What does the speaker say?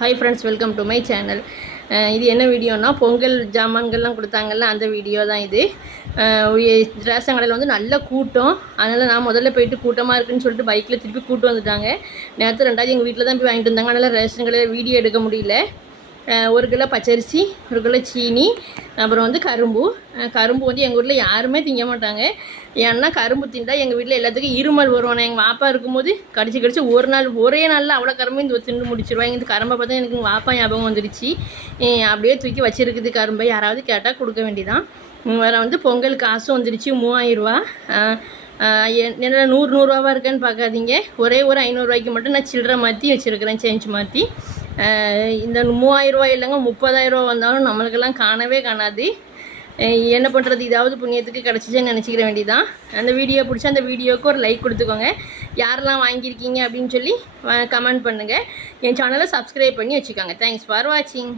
Hi friends, welcome to my channel. இது என்ன வீடியோனா, பொங்கல் ஜாமான்கள்லாம் கொடுத்தாங்கல்ல, அந்த வீடியோ தான் இது. ரேஷன் கடையில் வந்து நல்ல கூட்டம். அதனால் நான் முதல்ல போயிட்டு கூட்டமாக இருக்குதுன்னு சொல்லிட்டு பைக்கில் திருப்பி கூட்டு வந்துட்டாங்க. நேரத்தில் ரெண்டாவது எங்கள் வீட்டில் தான் போய் வாங்கிட்டு வந்தாங்க. அதனால் ரேஷன் கடையில் வீடியோ எடுக்க முடியல. 1 கிலோ பச்சரிசி, 1 கிலோ சீனி, அப்புறம் வந்து கரும்பு. கரும்பு வந்து எங்கள் வீட்டில் யாருமே திங்க மாட்டாங்க. ஏன்னா கரும்பு திண்டா எங்கள் வீட்டில் எல்லாத்துக்கும் இருமல் வரும். ஆனால் எங்கள் வாப்பா இருக்கும்போது கடிச்சு ஒரே நாளில் அவ்வளோ கரும்பு இந்த திண்டு முடிச்சிருவாங்க. இந்த கரும்பை பார்த்தா எனக்கு எங்கள் வாப்பா ஞாபகம் வந்துடுச்சு. அப்படியே தூக்கி வச்சிருக்குது கரும்பை. யாராவது கேட்டால் கொடுக்க வேண்டியதான். வேறு வந்து பொங்கல் காசும் வந்துடுச்சு 3000 ரூபா. என்னடா 100 இருக்கேன்னு பார்க்காதீங்க. ஒரே ஒரு 500 ரூபாய்க்கு மட்டும் நான் சில்லறை மாற்றி வச்சுருக்கிறேன், சேஞ்ச் மாற்றி. இந்த 3000 ரூபாய் இல்லைங்க, 30,000 ரூபா வந்தாலும் நம்மளுக்கெல்லாம் காணவே காணாது. என்ன பண்ணுறது, இதாவது புண்ணியத்துக்கு கிடச்சிச்சேன்னு நினச்சிக்கிற வேண்டியதான். அந்த வீடியோ பிடிச்சா அந்த வீடியோவுக்கு ஒரு லைக் கொடுத்துக்கோங்க. யாரெல்லாம் வாங்கியிருக்கீங்க அப்படின்னு சொல்லி கமெண்ட் பண்ணுங்கள். என் சேனலை சப்ஸ்கிரைப் பண்ணி வச்சுக்கோங்க. தேங்க்ஸ் ஃபார் வாட்சிங்.